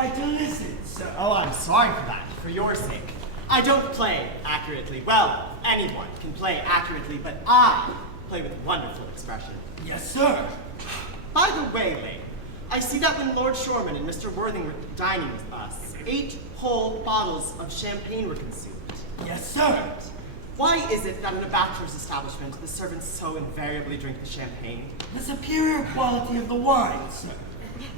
like to listen, sir. Oh, I'm sorry for that, for your sake. I don't play accurately. Well, anyone can play accurately, but I play with wonderful expression. Yes, sir. By the way, Lane, I see that when Lord Shoreman and Mr. Worthing were dining with us, 8 whole bottles of champagne were consumed. Yes, sir. Why is it that in a bachelor's establishment, the servants so invariably drink the champagne? The superior quality of the wine, sir.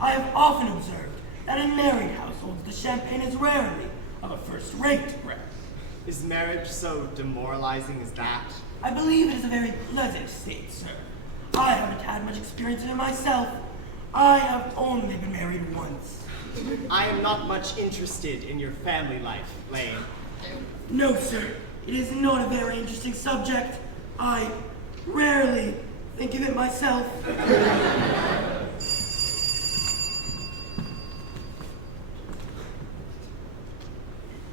I have often observed that in married households, the champagne is rarely of a first-rate brand. Is marriage so demoralizing as that? I believe it is a very pleasant state, sir. I haven't had much experience in it myself. I have only been married once. I am not much interested in your family life, Lane. No, sir. It is not a very interesting subject. I rarely think of it myself.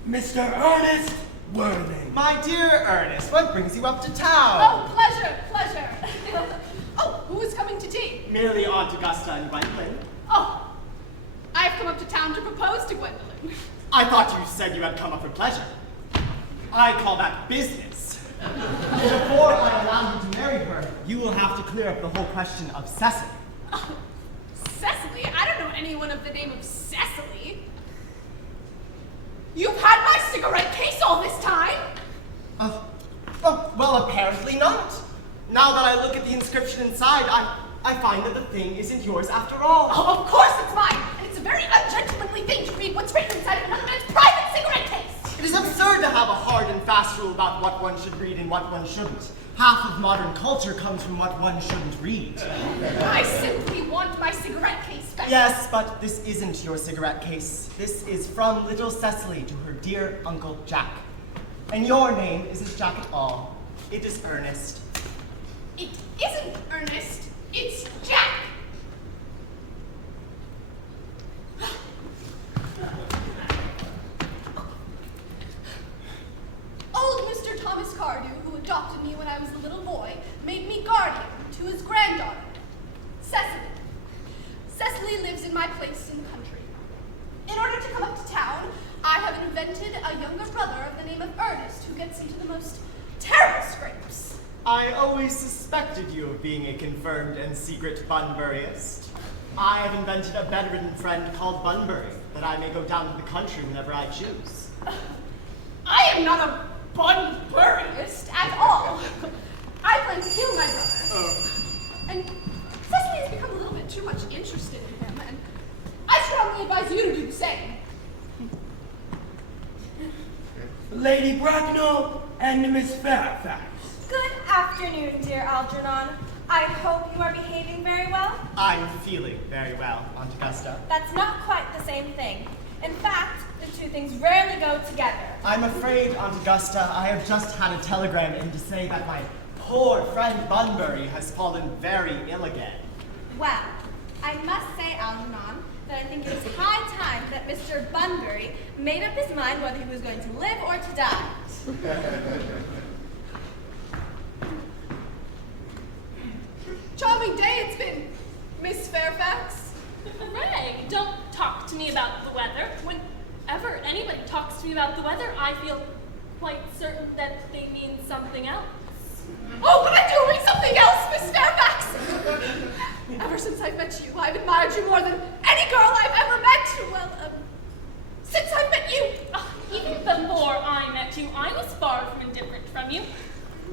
Mr. Ernest Worthing. My dear Ernest, what brings you up to town? Oh, pleasure, pleasure. Oh, who is coming to tea? Merely Aunt Augusta and Gwendolyn. Oh, I've come up to town to propose to Gwendolyn. I thought you said you had come up for pleasure. I call that business. Before I allow you to marry her, you will have to clear up the whole question of Cecily. Oh, Cecily? I don't know anyone of the name of Cecily. You've had my cigarette case all this time? Well, apparently not. Now that I look at the inscription inside, I find that the thing isn't yours after all. Oh, of course it's mine! And it's a very ungentlemanly thing to read what's written inside of another man's private cigarette case! It is absurd to have a hard and fast rule about what one should read and what one shouldn't. Half of modern culture comes from what one shouldn't read. I simply want my cigarette case back. Yes, but this isn't your cigarette case. This is from little Cecily to her dear Uncle Jack. And your name isn't Jack at all. It is Ernest. It isn't Ernest, it's Jack! Old Mr. Thomas Cardew, who adopted me when I was a little boy, made me guardian to his granddaughter, Cecily. Cecily lives in my place in the country. In order to come up to town, I have invented a younger brother of the name of Earnest who gets into the most terrible scrapes. I always suspected you of being a confirmed and secret Bunburyist. I have invented a bedridden friend called Bunbury, that I may go down to the country whenever I choose. I am not a Bunburyist at all. I plan to kill my brother. And Cecily has become a little bit too much interested in him, and I strongly advise you to do the same. Lady Bracknell and Miss Fairfax. Good afternoon, dear Algernon. I hope you are behaving very well. I'm feeling very well, Aunt Augusta. That's not quite the same thing. In fact, the two things rarely go together. I'm afraid, Aunt Augusta, I have just had a telegram in to say that my poor friend Bunbury has fallen very ill again. Well, I must say, Algernon, that I think it is high time that Mr. Bunbury made up his mind whether he was going to live or to die. Charming day it's been, Miss Fairfax. Ray, don't talk to me about the weather. Whenever anybody talks to me about the weather, I feel quite certain that they mean something else. Oh, but I do mean something else, Miss Fairfax! Ever since I've met you, I've admired you more than any girl I've ever met. Well, since I've met you. Even before I met you, I was far from indifferent from you.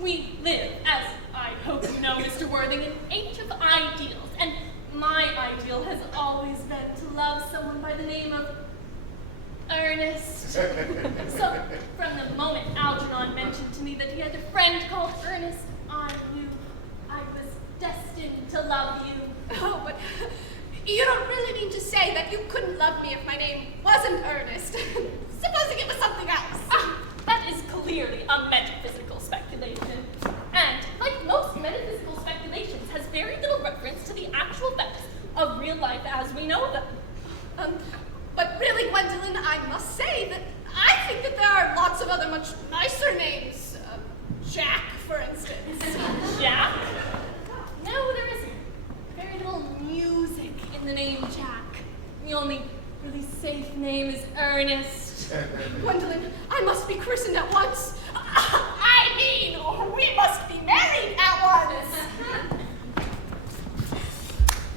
We live, as I hope you know, Mr. Worthing, in an age of ideals, and my ideal has always been to love someone by the name of Earnest. So, from the moment Algernon mentioned to me that he had a friend called Earnest, I knew I was destined to love you. Oh, but you don't really mean to say that you couldn't love me if my name wasn't Earnest. Supposing it was something else. That is clearly a metaphysical speculation. And, like most metaphysical speculations, has very little reference to the actual facts of real life as we know them. But really, Gwendolyn, I must say that I think that there are lots of other much nicer names. Jack, for instance. Jack? No, there isn't. Very little music in the name Jack. The only really safe I must be christened at once. I mean, we must be married at once.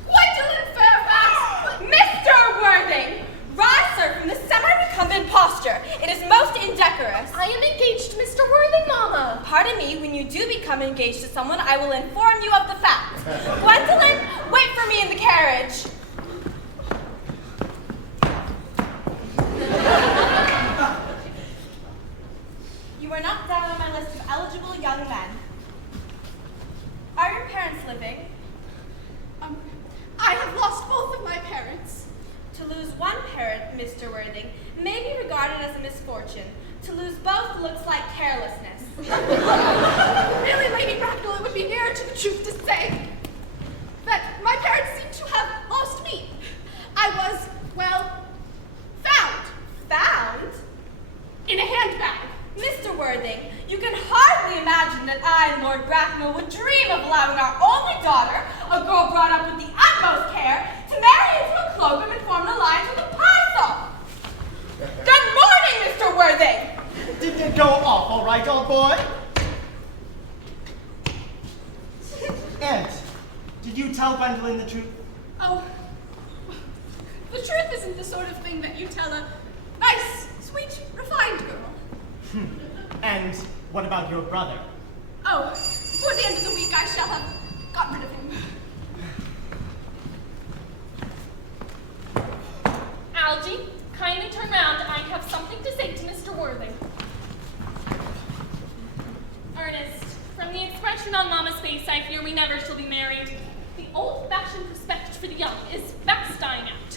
Gwendolyn Fairfax! Mr. Worthing! Rise, sir, from the semi-recumbent posture. It is most indecorous. I am engaged to Mr. Worthing, Mama. Pardon me, when you do become engaged to someone, I will inform you of the fact. Gwendolyn, wait for me in the carriage. You are not down on my list of eligible young men. Are your parents living? I have lost both of my parents. To lose one parent, Mr. Worthing, may be regarded as a misfortune. To lose both looks like carelessness. Really, Lady Bracknell, it would be nearer to the truth to say that my parents seem to have lost me. I was, well, found. Found? In a handbag. Mr. Worthing, you can hardly imagine that I and Lord Bracknell would dream of allowing our only daughter, a girl brought up with the utmost care, to marry into a cloak and form an alliance with a parcel. Good morning, Mr. Worthing. Didn't it go off all right, old boy? Aunt, did you tell Gwendolyn the truth? Oh, the truth isn't the sort of thing that you tell a nice, sweet, refined girl. And what about your brother? Oh, before the end of the week I shall have got rid of him. Algie, kindly turn round. I have something to say to Mr. Worthing. Ernest, from the expression on Mama's face, I fear we never shall be married. The old-fashioned respect for the young is fast dying out.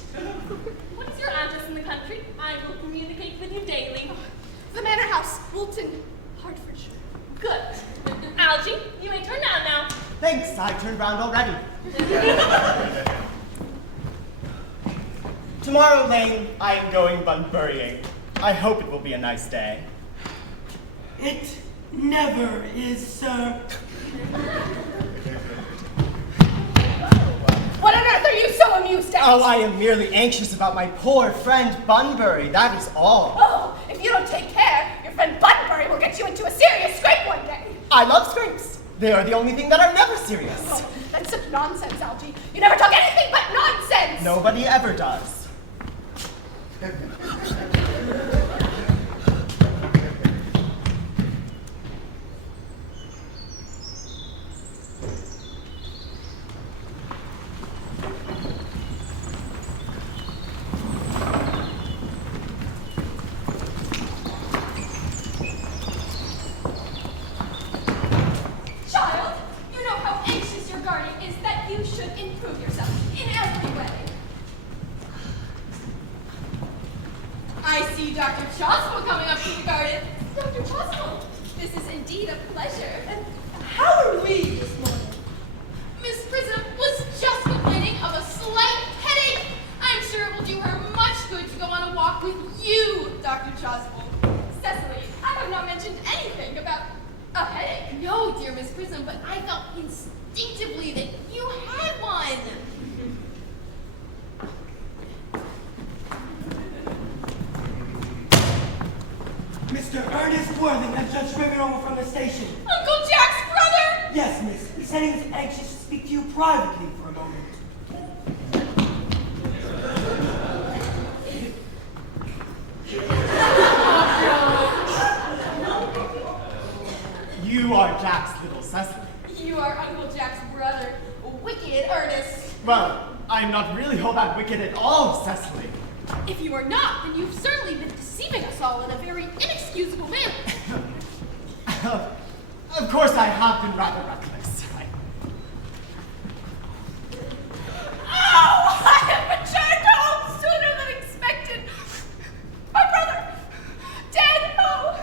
What is your address in the country? I will communicate with you daily. The Manor House, Woolton, Hertfordshire. Good. Algie, you may turn round now. Thanks, I turned round already. Tomorrow, Lane, I am going Bunburying. I hope it will be a nice day. It never is, sir. What on earth are you so amused at? Oh, I am merely anxious about my poor friend Bunbury, that is all. Oh, if you don't take care, your friend Bunbury will get you into a serious scrape one day. I love scrapes. They are the only thing that are never serious. Oh, that's such nonsense, Algie. You never talk anything but nonsense. Nobody ever does. Child, you know how anxious your guardian is that you should improve yourself in every way. I see Dr. Choswell coming up to the garden. Dr. Choswell, This is indeed a pleasure. and how are we this morning? Miss Prism was just complaining of a slight headache. I'm sure it will do her much good to go on a walk with you, Dr. Choswell. Cecily, I have not mentioned anything about a headache. No, dear Miss Prism, but I felt instinctively that you had one. Mr. Ernest Worthing has just driven over from the station. Uncle Jack's brother! Yes, miss. He said he was anxious to speak to you privately for a moment. You are Jack's little Cecily. You are Uncle Jack's brother, wicked Ernest. Well, I'm not really all that wicked at all, Cecily. If you are not, then you've certainly been deceiving us all in a very inexcusable manner. Of course, I have been rather reckless. Oh, I have returned home sooner than expected. My brother, dead. Oh,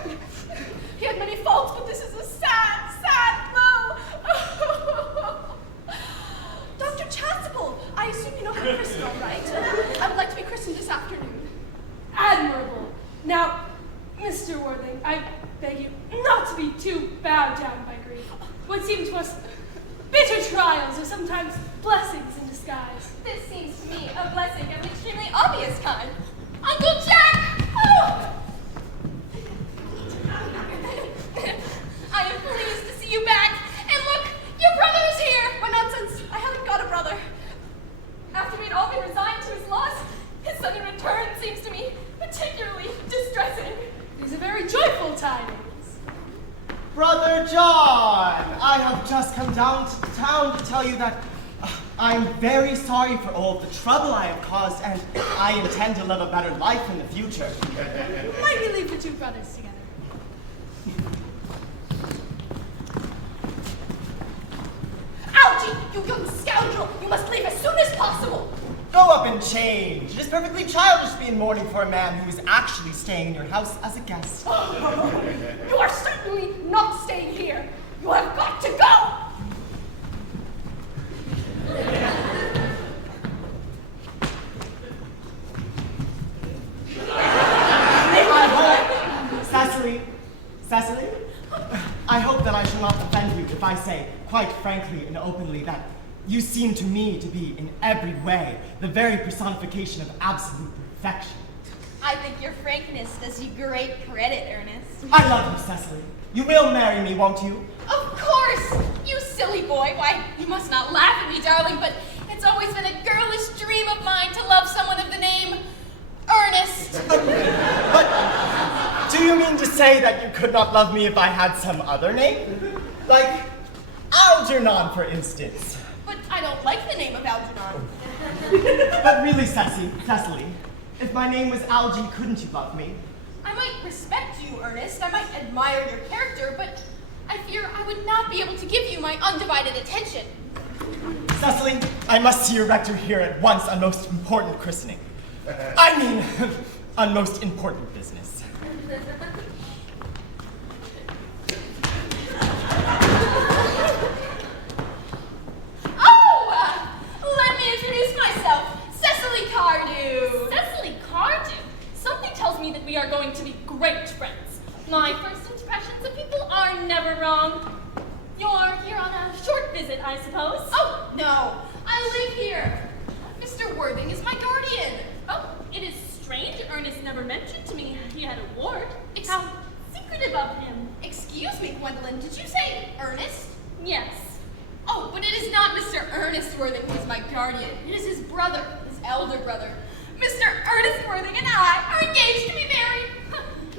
he had many faults, but this is a sad, sad blow. Dr. Chasuble, I assume you know how to christen, all right? I would like to be christened this afternoon. Admirable. Now, Mr. Worthing, I beg you not to be too bowed down by grief. What seem to us bitter trials are sometimes blessings in disguise. This seems to me a blessing of an extremely obvious kind. Uncle Jack! Oh! joyful tidings. Brother John, I have just come down to town to tell you that I'm very sorry for all of the trouble I have caused, and I intend to live a better life in the future. Might we leave the two brothers together? Algy, you young scoundrel! You must leave as soon as possible! Go up and change. It is perfectly childish to be in mourning for a man who is actually staying in your house as a guest. You are certainly not staying here! You have got to go! Cecily, I hope that I shall not offend you if I say, quite frankly and openly, that you seem to me to be, in every way, the very personification of absolute perfection. I think your frankness does you great credit, Ernest. I love you, Cecily. You will marry me, won't you? Of course! You silly boy. Why, you must not laugh at me, darling, but it's always been a girlish dream of mine to love someone of the name Earnest. But do you mean to say that you could not love me if I had some other name? Like Algernon, for instance. But I don't like the name of Algernon. But really, Cecily, if my name was Algy, couldn't you love me? I might respect you, Ernest. I might admire your character, but I fear I would not be able to give you my undivided attention. Cecily, I must see your rector here at once on most important christening. I mean, on most important business. Let me introduce myself. Cecily Cardew. Cecily Cardew? Something tells me that we are going to be great friends. My first impressions of people are never wrong. You're here on a short visit, I suppose? Oh, no. I live here. Mr. Worthing is my guardian. Oh, it is strange. Ernest never mentioned to me he had a ward. How secretive of him. Excuse me, Gwendolyn. Did you say Ernest? Yes. Oh, but it is not Mr. Ernest Worthing who is my guardian. It is his brother, his elder brother. Mr. Ernest Worthing and I are engaged to be married.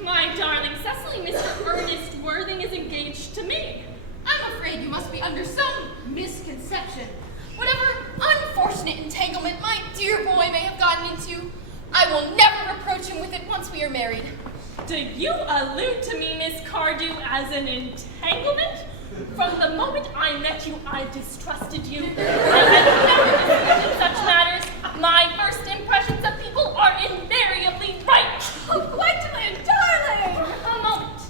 My darling Cecily, Mr. Ernest Worthing is engaged to me. I'm afraid you must be under some misconception. Whatever unfortunate entanglement my dear boy may have gotten into, I will never reproach him with it once we are married. Do you allude to me, Miss Cardew, as an entanglement? From the moment I met you, I distrusted you. I have never disputed such matters. My first impressions of people are invariably right. Oh, Gwendolyn, darling! A moment.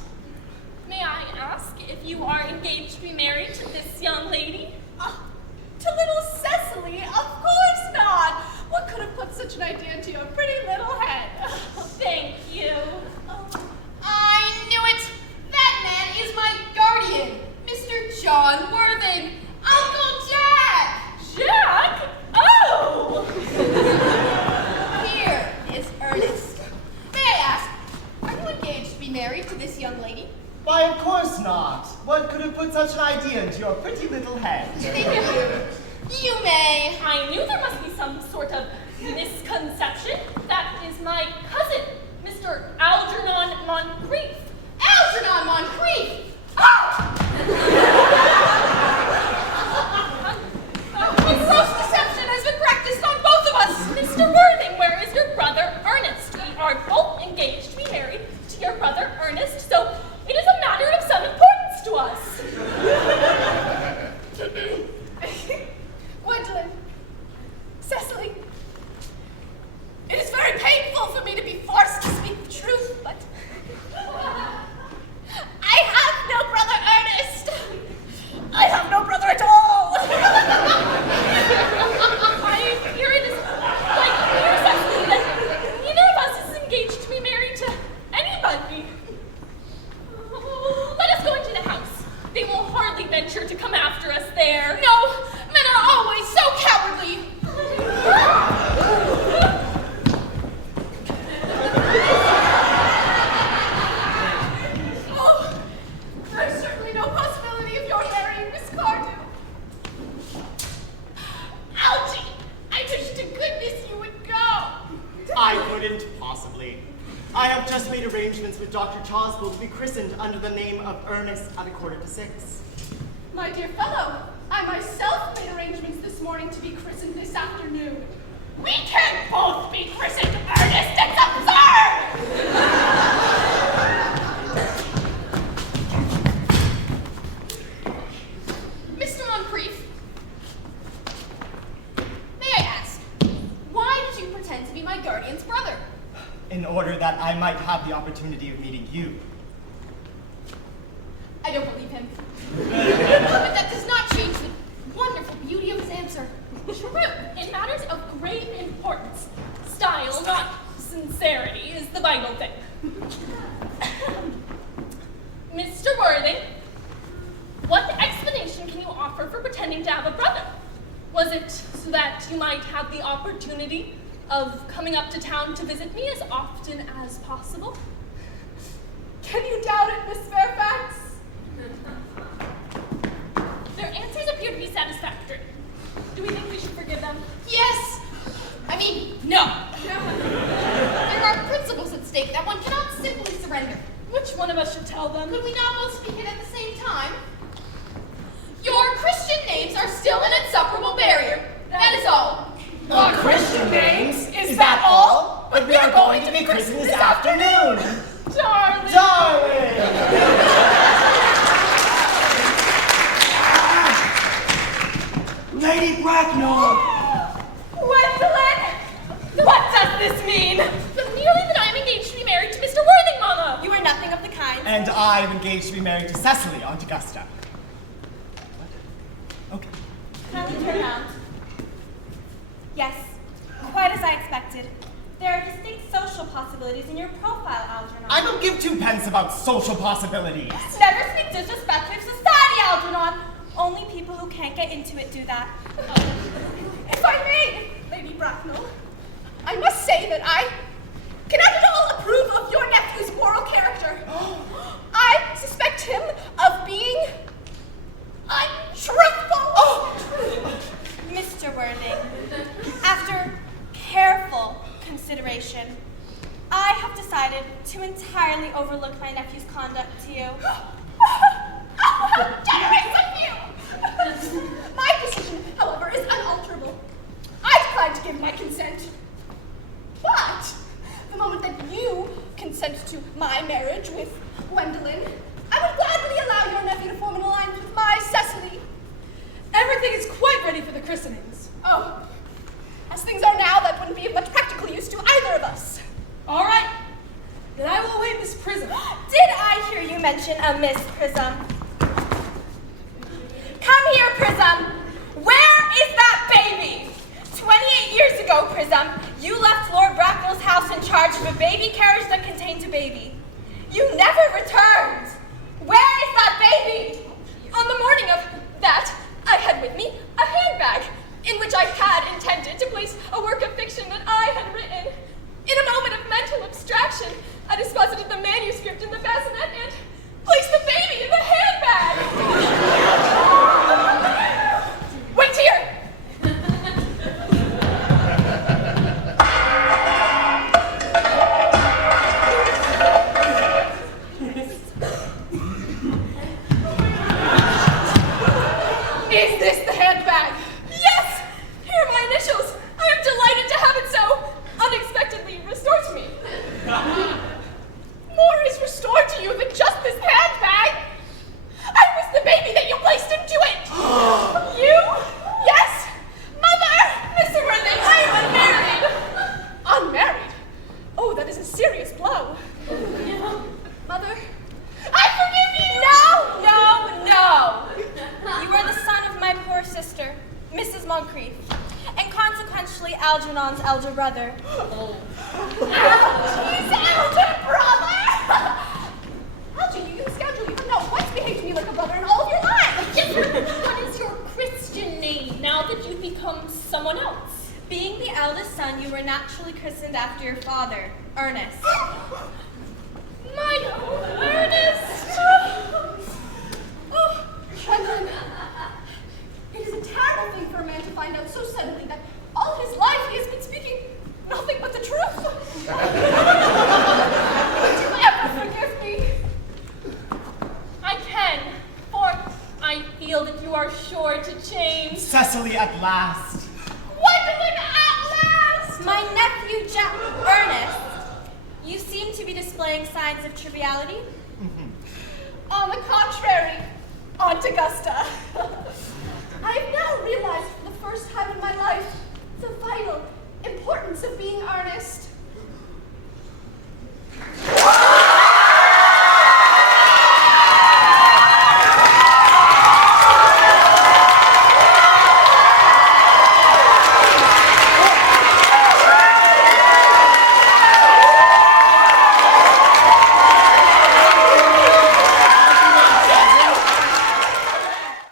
May I ask if you are engaged to be married to this young lady? To little Cecily? Of course not! What could have put such an idea into your pretty little head? Thank you. I knew it! That man is my guardian, Mr. John Worthing, Uncle Jack! Jack? Oh! Here is Ernest. May I ask, are you engaged to be married to this young lady? Why, of course not. What could have put such an idea into your pretty little head? Thank you. You may. I knew there must be some sort of misconception. That is my cousin, Mr. Algernon Moncrief. Algernon Moncrief! Oh! A gross deception has been practiced on both of us! Mr. Worthing, where is your brother Ernest? We are both engaged to be married to your brother Ernest, so it is a matter of some importance to us. Gwendolyn, Cecily, it is very painful for me to be forced to speak the truth, but with Dr. Choswell to be christened under the name of Earnest at 5:45. My dear fellow, I myself made arrangements this morning to be christened this afternoon. We can't both be christened Earnest. It's absurd! Mr. Moncrief, may I ask, why did you pretend to be my guardian's brother? In order that I might have the opportunity of meeting you. I don't believe him. But that does not change the wonderful beauty of his answer. True, in matters of great importance, style, not sincerity, is the vital thing. Mr. Worthing, what explanation can you offer for pretending to have a brother? Was it so that you might have the opportunity of coming up to town to visit me as often as possible? Can you doubt it, Miss Fairfax? Their answers appear to be satisfactory. Do we think we should forgive them? Yes! I mean, no. There are principles at stake that one cannot simply surrender. Which one of us should tell them? Could we not both speak it at the same time? Your Christian names are still an insuperable barrier. That is all. Our Christian names? Is that all? But we are going to be christened this afternoon. Darling! Lady Bracknell! Gwendolyn! What does this mean? Merely that I'm engaged to be married to Mr. Worthing, Mama! You are nothing of the kind. And I am engaged to be married to Cecily, Aunt Augusta. What? Okay. Kindly turn around. Yes, quite as I expected. There are distinct social possibilities in your profile, Algernon. I don't give 2 pence about social possibilities. Never speak disrespectfully of society, Algernon. Only people who can't get into it do that. If I may, Lady Bracknell, I must say that I cannot at all approve of your nephew's moral character. I suspect him of being untruthful. Mr. Worthing, after careful consideration, I have decided to entirely overlook my nephew's conduct to you. How generous of you! My decision, however, is unalterable. I decline to give my consent. But the moment that you consent to my marriage with Gwendolyn, I would gladly allow your nephew to form an alliance with my Cecily. Everything is quite ready for the christenings. Oh, as things are now, that wouldn't be of much practical use to either of us. All right, then I will await Miss Prism. Did I hear you mention a Miss Prism? Come here, Prism. Where is that baby? 28 years ago, Prism, you left Lord Bracknell's house in charge of a baby carriage that contained a baby. You never returned. Where is that baby? On the morning of that, I had with me a handbag in which I had intended to place a work of fiction that I had written. In a moment of mental abstraction, I deposited the manuscript in the bassinet and placed the baby in the handbag. Wait here! Is this the handbag? Yes! Here are my initials. I am delighted to have it so unexpectedly restored to me. More is restored to you than just this handbag. I was the baby that you placed into it. You? Yes? Mother! Mr. Worthing, I am unmarried. Unmarried? Oh, that is a serious blow. Mother, I forgive you! No. You are the son of my poor sister, Mrs. Moncrief, and consequently Algernon's elder brother. His elder brother! Algie, you scoundrel, you have not once behaved to me like a brother in all of your lives. What is your Christian name now that you've become someone else? Being the eldest son, you were naturally christened after your father, Earnest. My own Ernest! Oh, Gwendolyn, it is a terrible thing for a man to find out so suddenly that all his life he has been speaking nothing but the truth. Would you ever forgive feel that you are sure to change. Cecily, at last. Gwendolyn, at last! My nephew, Earnest. You seem to be displaying signs of triviality. On the contrary, Aunt Augusta. I have now realized for the first time in my life